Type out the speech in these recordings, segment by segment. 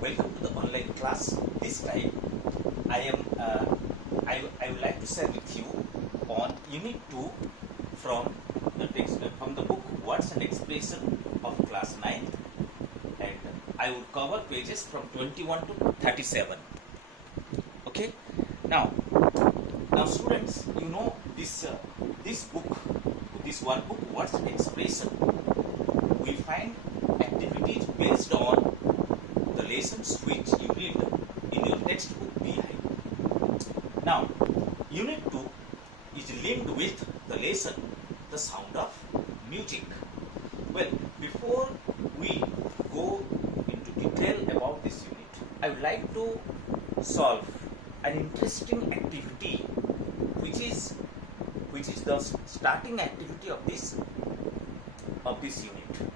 welcome to the online class. This time I would like to share with you on Unit 2 from the text from the book Words and Expression of Class 9, and I will cover pages from 21 to 37. Okay. Now students, you know this book, this one book Words and Expression. We find activities based on the lessons which you read in your textbook behind. Now, Unit 2 is linked with the lesson, the sound of music. Well, before we go into detail about this unit, I would like to solve an interesting activity which is the starting activity of this unit.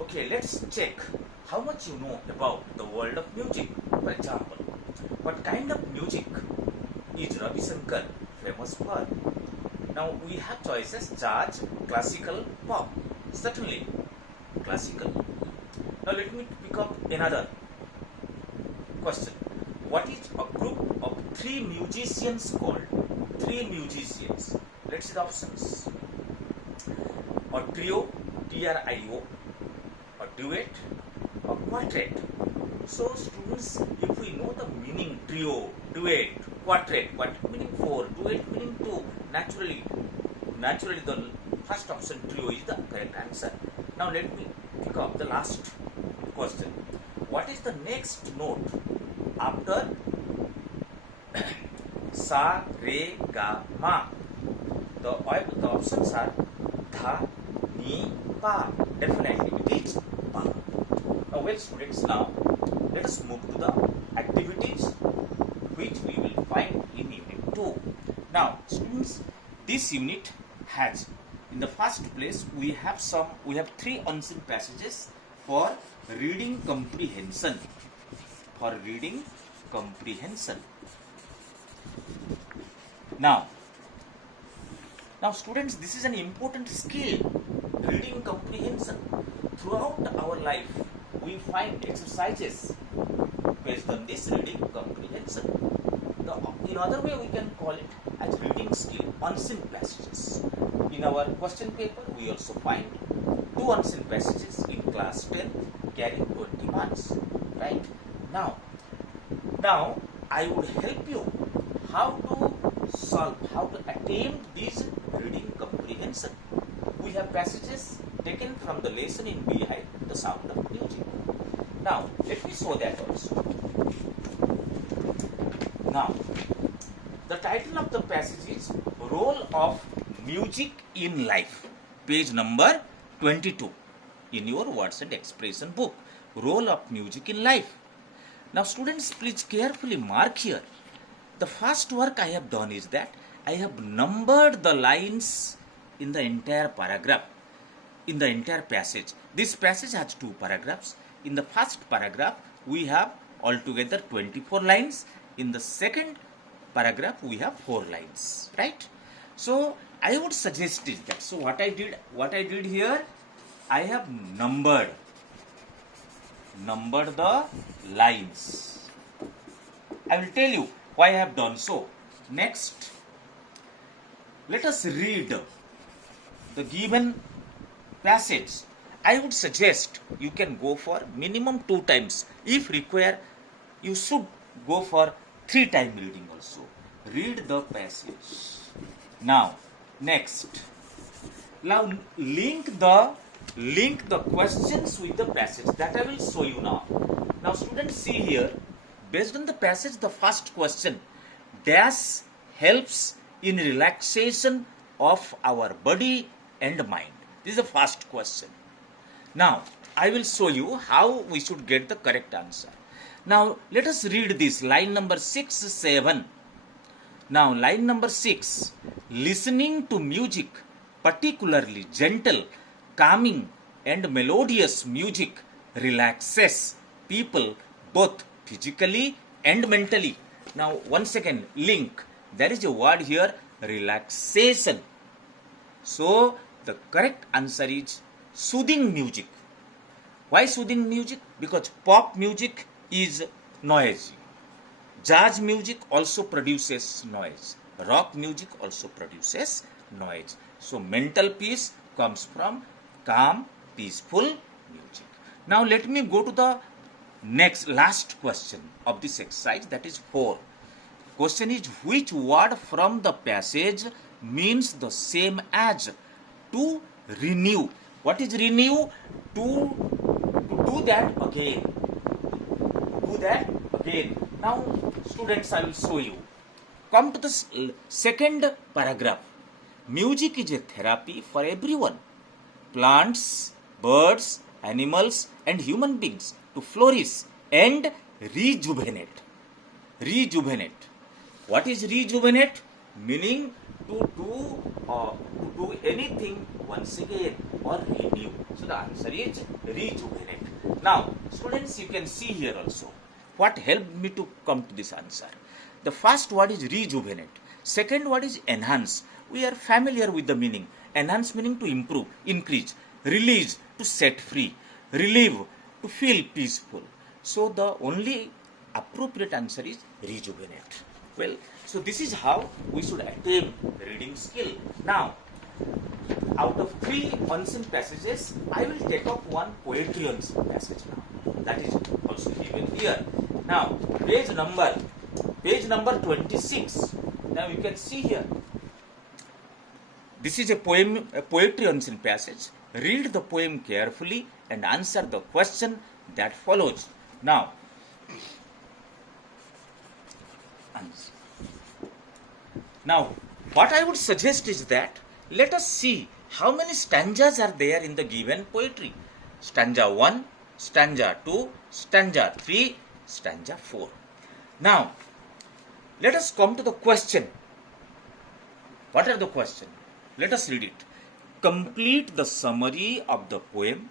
Okay, let's check how much you know about the world of music. For example, what kind of music is Ravi Shankar famous for? Now we have choices: jazz, classical, pop. Certainly classical. Now let me pick up another question. What is a group of three musicians called? Three musicians. Let's see the options. A trio, trio, a duet, a quartet. So students, if we know the meaning trio, duet, quartet, meaning 4, duet meaning 2, naturally the first option trio is the correct answer. Now let me pick up the last question. What is the next note after sa, re, ga, ma? The options are dha, ni, pa. Definitely it is pa. Now well students, now let us move to the activities which we will find in Unit 2. Now students, this unit has, in the first place, we have three unseen passages for reading comprehension. Now students, this is an important skill, reading comprehension. Throughout our life, we find exercises based on this reading comprehension. In other way, we can call it as reading skill, unseen passages. In our question paper, we also find 2 unseen passages in class 10 carrying 20 marks. Right? Now I would help you how to solve, how to attempt this reading comprehension. We have passages taken from the lesson in Behind the Sound of Music. Now, let me show that also. Now, the title of the passage is Role of Music in Life, page number 22 in your Words and Expression book. Role of Music in Life. Now, students, please carefully mark here. The first work I have done is that I have numbered the lines in the entire paragraph, in the entire passage. This passage has 2 paragraphs. In the first paragraph, we have altogether 24 lines. In the second paragraph, we have 4 lines, right? So I would suggest is that, so what I did here, I have numbered the lines. I will tell you why I have done so. Next, let us read the given passage. I would suggest you can go for minimum 2 times. If required, you should go for 3 time reading also. Read the passage. Now, next. Now link the questions with the passage. That I will show you now. Now students, see here. Based on the passage, the first question, dash helps in relaxation of our body and mind. This is the first question. Now, I will show you how we should get the correct answer. Now, let us read this, line number 6, 7. Now, line number 6, listening to music, particularly gentle, calming and melodious music, relaxes people both physically and mentally. Now, once again, link. There is a word here, relaxation. So, the correct answer is soothing music. Why soothing music? Because pop music is noisy. Jazz music also produces noise. Rock music also produces noise. So mental peace comes from calm, peaceful music. Now let me go to the last question of this exercise, that is 4. Question is, which word from the passage means the same as to renew? What is renew? To do that again. Do that again. Now, students, I will show you. Come to the second paragraph. Music is a therapy for everyone. Plants, birds, animals, and human beings to flourish and rejuvenate. Rejuvenate. What is rejuvenate? Meaning to do anything once again or renew. So the answer is rejuvenate. Now, students, you can see here also what helped me to come to this answer. The first word is rejuvenate. Second word is enhance. We are familiar with the meaning. Enhance meaning to improve, increase. Release, to set free. Relieve, to feel peaceful. So the only appropriate answer is rejuvenate. Well, so this is how we should attain reading skill. Now, out of 3 unseen passages, I will take up one poetry unseen passage now. That is also given here. Now, page number 26. Now you can see here. This is a poetry unseen passage. Read the poem carefully and answer the question that follows. Now, what I would suggest is that let us see how many stanzas are there in the given poetry. Stanza 1, stanza 2, stanza 3, stanza 4. Now, let us come to the question. What are the questions? Let us read it. Complete the summary of the poem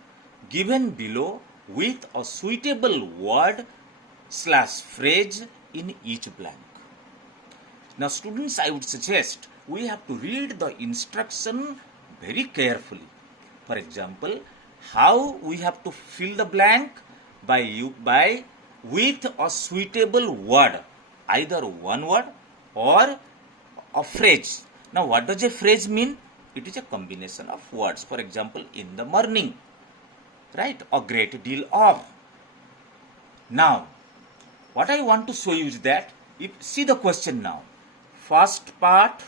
given below with a suitable word/phrase in each blank. Now, students, I would suggest we have to read the instruction very carefully. For example, how we have to fill the blank by with a suitable word, either one word or a phrase. Now, what does a phrase mean? It is a combination of words. For example, in the morning, right? A great deal of. Now, what I want to show you is that, see the question now. First part,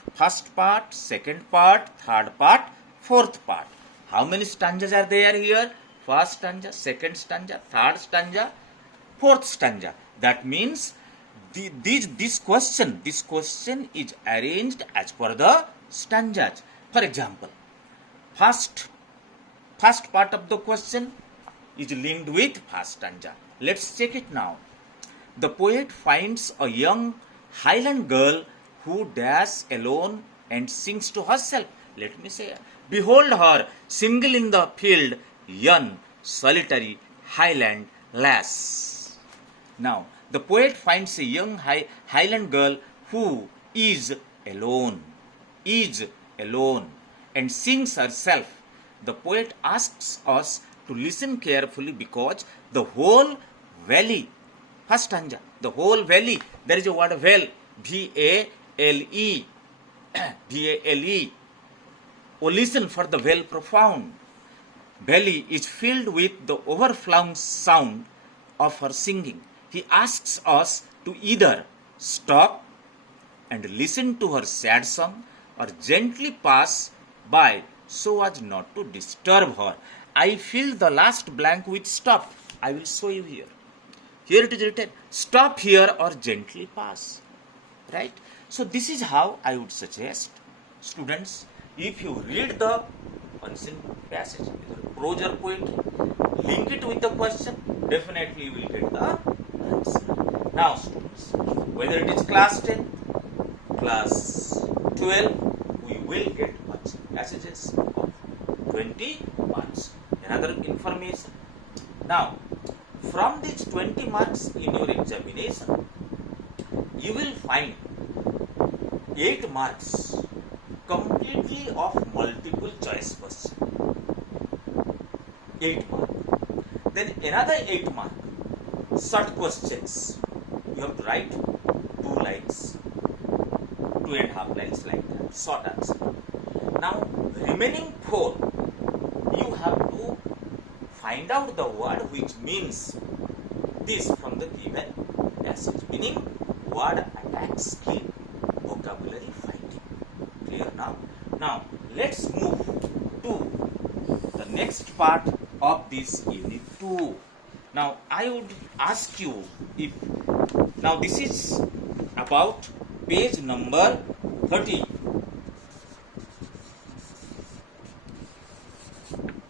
second part, third part, fourth part. How many stanzas are there here? First stanza, second stanza, third stanza, fourth stanza. That means this question is arranged as per the stanzas. For example, first part of the question is linked with first stanza. Let's check it now. The poet finds a young Highland girl who dashes alone and sings to herself. Let me say, behold her, single in the field, young, solitary, Highland lass. Now, the poet finds a young Highland girl who is alone, and sings herself. The poet asks us to listen carefully because the whole valley, first stanza, the whole valley, there is a word well, V-A-L-E, V-A-L-E. Oh, listen for the well profound. Valley is filled with the overflowing sound of her singing. He asks us to either stop and listen to her sad song or gently pass by so as not to disturb her. I fill the last blank with stop. I will show you here. Here it is written, stop here or gently pass. Right? So this is how I would suggest, students, if you read the unseen passage, prose or poetry, link it with the question, definitely you will get the answer. Now, students, whether it is class 10, class 12, we will get unseen passages of 20 marks. Another information. Now, from these 20 marks in your examination, you will find 8 marks completely of multiple choice question. 8 marks. Then another 8 marks short questions. You have to write 2 lines, 2.5 lines like that, short answer. Now, remaining 4, you have to find out the word which means this from the given passage, meaning word attack skill, vocabulary fighting. Clear now? Now, let's move to the next part of this unit 2. Now, I would ask you if, now this is about page number 30.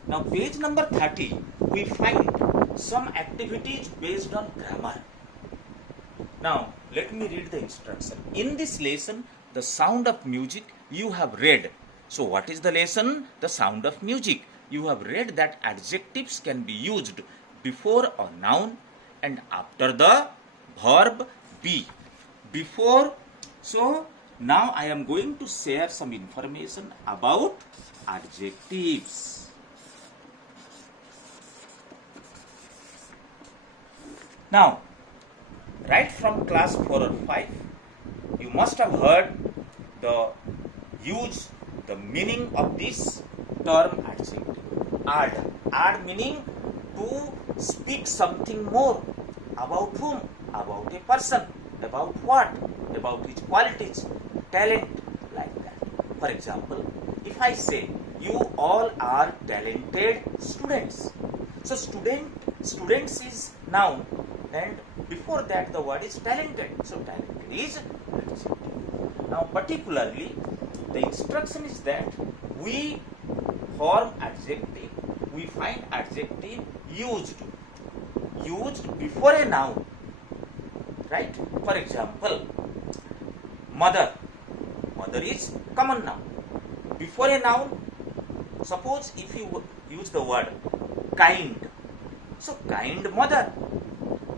Now, page number 30, we find some activities based on grammar. Now, let me read the instruction. In this lesson, the sound of music you have read. So, what is the lesson? The sound of music. You have read that adjectives can be used before a noun and after the verb be. Before, so now I am going to share some information about adjectives. Now, right from class 4 or 5, you must have heard the meaning of this term adjective. Add meaning to speak something more. About whom? About a person. About what? About his qualities, talent, like that. For example, if I say, you all are talented students. So, students is noun, and before that the word is talented. So, talented is adjective. Now, particularly, the instruction is that we form adjective, we find adjective used before a noun, right? For example, mother is common noun. Before a noun, suppose if you use the word kind, so kind mother,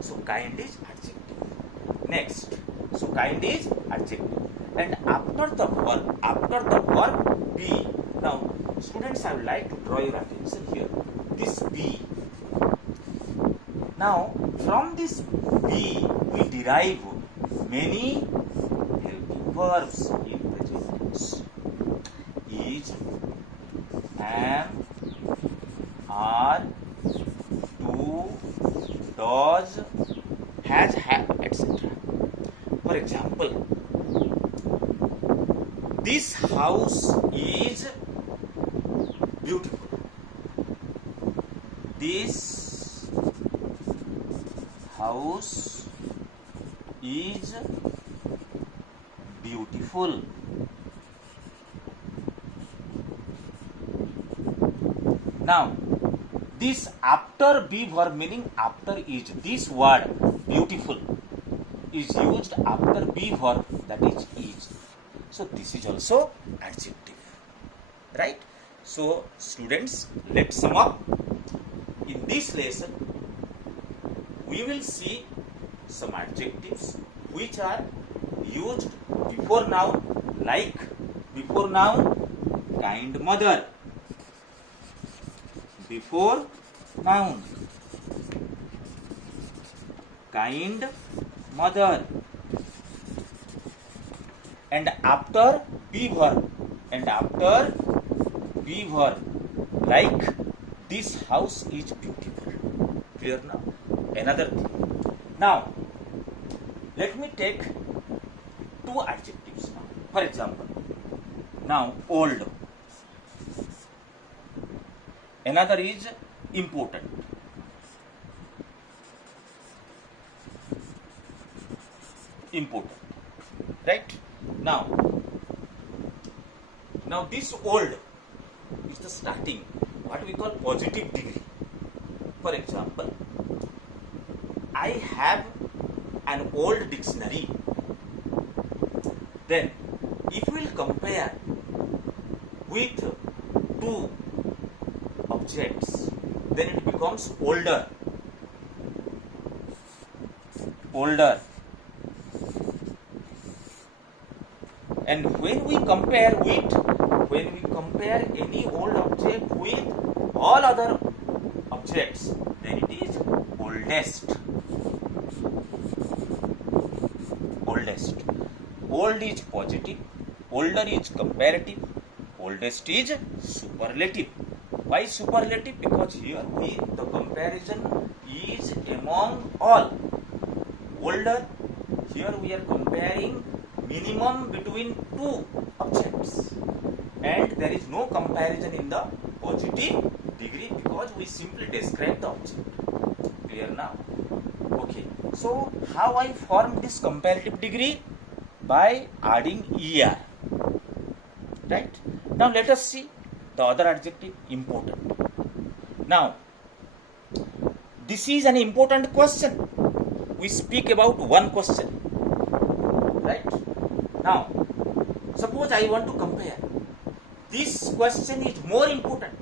so kind is adjective. Next, so kind is adjective, and after the verb be. Now, students, I would like to draw your attention here. This be. Now, from this be, we derive many helping verbs in present tense. Is, am, are, do, does, has, have, etc. For example, this house is beautiful. This house is beautiful. Now, this after be verb, meaning after is, this word beautiful is used after be verb, that is. So, this is also adjective, right? So, students, let's sum up. In this lesson, we will see some adjectives which are used before noun, like before noun, kind mother. Before noun, kind mother, and after be verb, like this house is beautiful. Clear now? Another thing. Now, let me take 2 adjectives now. For example, now old. Another is important. Right? Now this old is the starting, what we call positive degree. For example, I have an old dictionary. Then, if we will compare with 2 objects, then it becomes older. And when we compare any old object with all other objects, then it is oldest. Oldest. Old is positive, older is comparative, oldest is superlative. Why superlative? Because here the comparison is among all. Older, here we are comparing minimum between two objects, and there is no comparison in the positive degree because we simply describe the object. Clear now? Okay, so how I form this comparative degree? By adding er. Right? Now let us see the other adjective, important. Now, this is an important question. We speak about one question. Right? Now, suppose I want to compare. This question is more important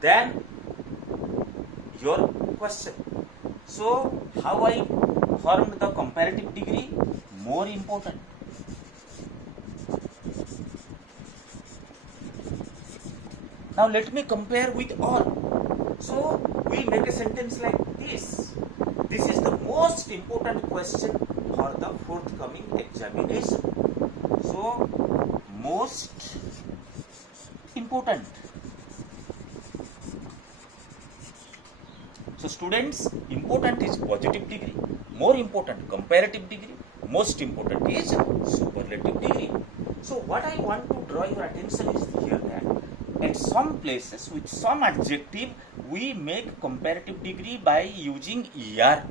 than your question. So, how I formed the comparative degree? More important. Now let me compare with all. So we make a sentence like this. This is the most important question for the forthcoming examination. So most important. So students, important is positive degree, more important comparative degree, most important is superlative degree. So what I want to draw your attention is here that at some places with some adjective we make comparative degree by using er,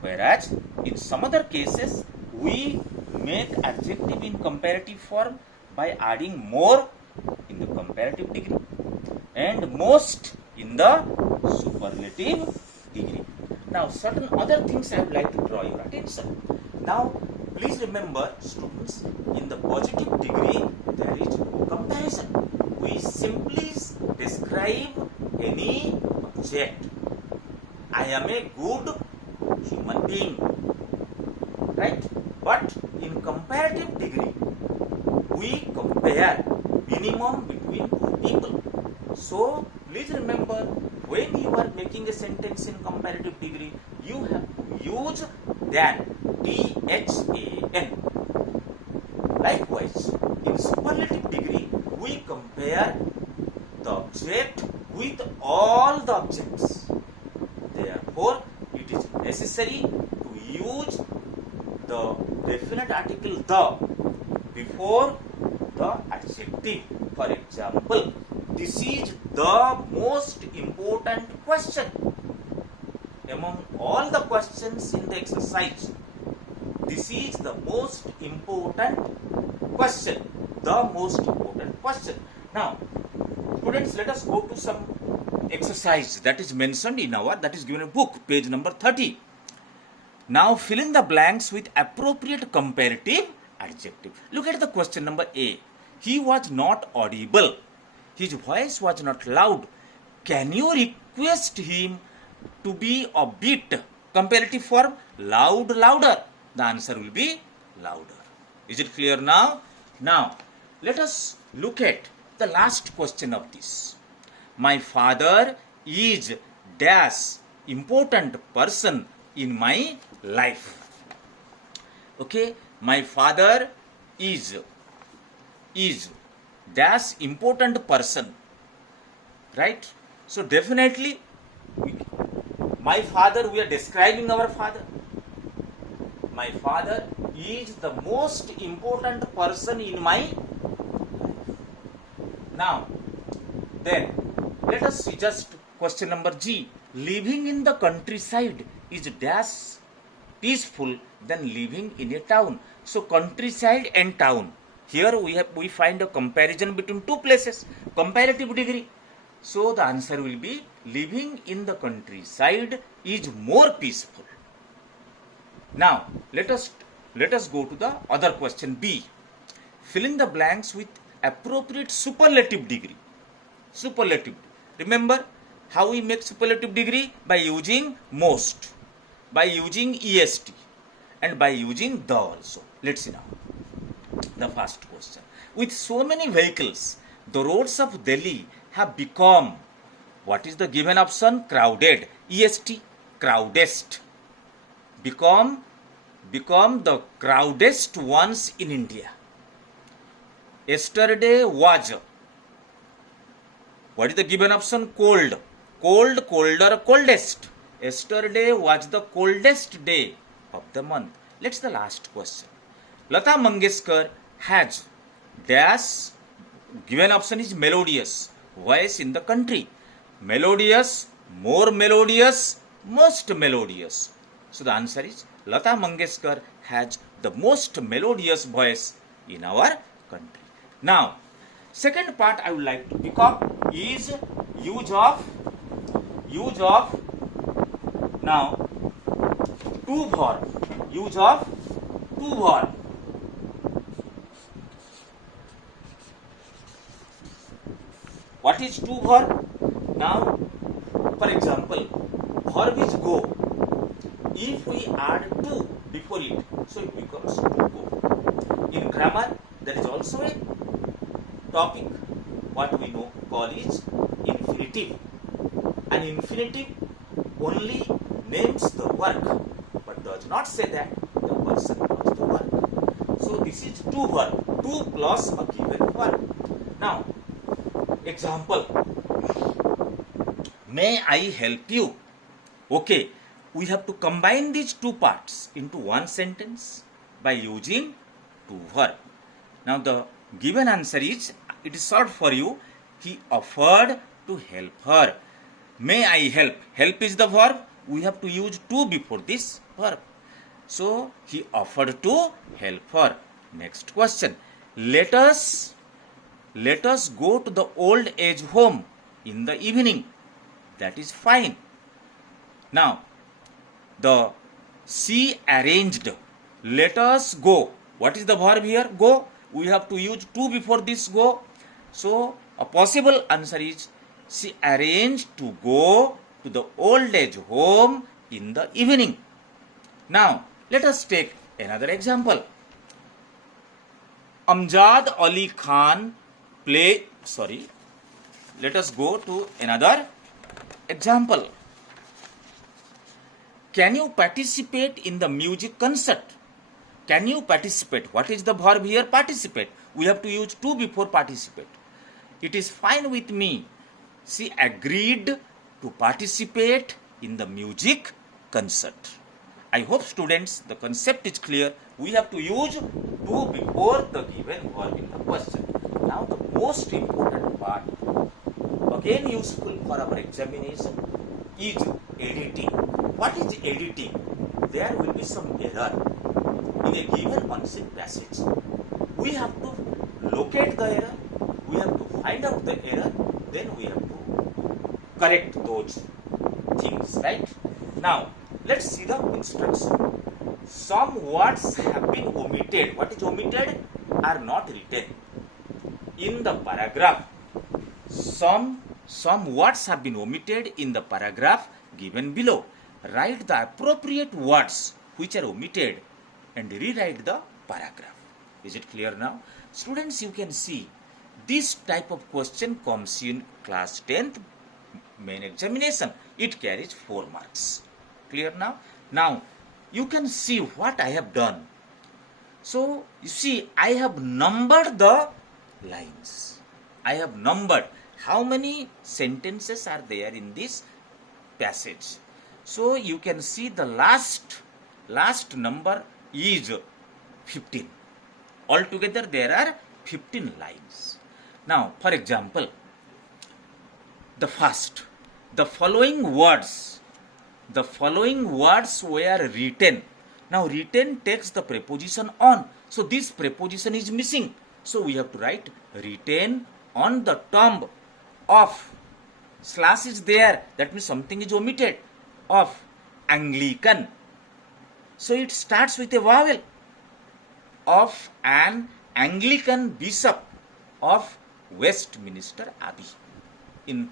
whereas in some other cases we make adjective in comparative form by adding more in the comparative degree and most in the superlative degree. Now certain other things I would like to draw your attention. Now please remember students, in the positive degree there is no comparison. We simply describe any object. I am a good human being. Right? But in comparative degree, we compare minimum between two people. So please remember, when you are making a sentence in comparative degree, you have to use than, THAN. Likewise, in superlative degree, we compare the object with all the objects. Therefore, it is necessary to use the definite article the before the adjective. For example, this is the most important question among all the questions in the exercise. This is the most important question. The most important question. Now, students, let us go to some exercise that is mentioned in our, that is given in book, page number 30. Now, fill in the blanks with appropriate comparative adjective. Look at the question number A. He was not audible. His voice was not loud. Can you request him to be a bit? Comparative form, loud, louder. The answer will be louder. Is it clear now? Now, let us look at the last question of this. My father is dash important person in my life. Okay, my father is dash important person. Right? So definitely, my father, we are describing our father. My father is the most important person in my life. Now, then, let us see just question number G. Living in the countryside is dash peaceful than living in a town. So, countryside and town. Here we find a comparison between two places. Comparative degree. So, the answer will be living in the countryside is more peaceful. Now, let us go to the other question B. Fill in the blanks with appropriate superlative degree. Superlative. Remember how we make superlative degree? By using most, by using est, and by using the also. Let's see now. The first question. With so many vehicles, the roads of Delhi have become, what is the given option? Crowded. Est, crowdest. become the crowdest ones in India. Yesterday was, what is the given option? Cold, colder, coldest. Yesterday was the coldest day of the month. Let's the last question. Lata Mangeshkar has dash, given option is melodious voice in the country. Melodious, more melodious, most melodious. So the answer is Lata Mangeshkar has the most melodious voice in our country. Now, second part I would like to pick up is use of now to verb. Use of to verb. What is to verb? Now, for example, verb is go. If we add to before it, so it becomes to go. In grammar, there is also a topic, what we call is infinitive. An infinitive only names the work, but does not say that the person does the work. So this is to verb, to plus a given verb. Now, example, may I help you? Okay, we have to combine these two parts into one sentence by using to verb. Now the given answer is, it is short for you, he offered to help her. May I help? Help is the verb. We have to use to before this verb. So he offered to help her. Next question. Let us go to the old age home in the evening. That is fine. Now, she arranged. Let us go. What is the verb here? Go. We have to use to before this go. So, a possible answer is, she arranged to go to the old age home in the evening. Now, let us take another example. Amjad Ali Khan let us go to another example. Can you participate in the music concert? Can you participate? What is the verb here? Participate. We have to use to before participate. It is fine with me. She agreed to participate in the music concert. I hope students, the concept is clear. We have to use to before the given verb in the question. Now the most important part, again useful for our examination, is editing. What is editing? There will be some error in a given unseen passage. We have to locate the error, we have to find out the error, then we have to correct those things, right? Now, let's see the instruction. Some words have been omitted. What is omitted? Are not written in the paragraph. Some words have been omitted in the paragraph given below. Write the appropriate words which are omitted and rewrite the paragraph. Is it clear now? Students, you can see this type of question comes in class 10th main examination. It carries 4 marks. Clear now? Now, you can see what I have done. So, you see, I have numbered the lines. I have numbered how many sentences are there in this passage. So, you can see the last number is 15. Altogether, there are 15 lines. Now, for example, the following words were written. Now, written takes the preposition on. So, this preposition is missing. So, we have to write written on the tomb of. Slash is there. That means something is omitted. Of Anglican. So, it starts with a vowel. Of an Anglican bishop of Westminster Abbey. In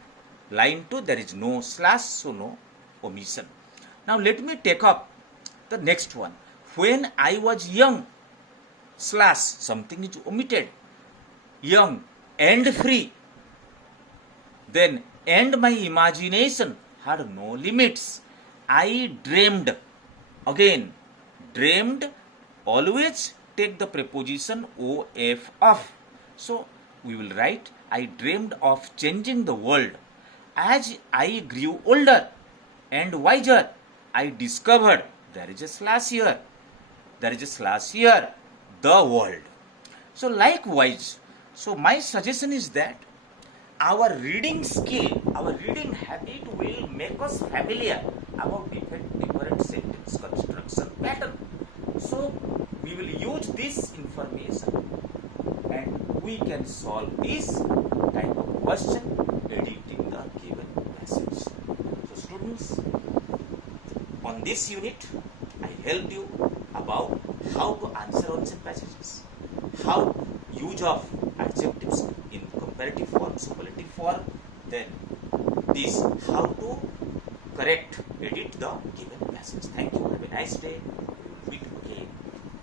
line 2, there is no slash, so no omission. Now, let me take up the next one. When I was young, slash, something is omitted. Young and free. Then, and my imagination had no limits. I dreamed. Again, dreamed, always take the preposition of. So we will write, I dreamed of changing the world. As I grew older and wiser, I discovered there is a slash here. There is a slash here. The world. So likewise, so my suggestion is that our reading skill, our reading habit will make us familiar about different sentence construction pattern. So we will use this information and we can solve this type of question editing the given passage. So students, on this unit I helped you about how to answer onset passages, how use of adjectives in comparative form, superlative form, then this how to correct, edit the given passage. Thank you. Have a nice day.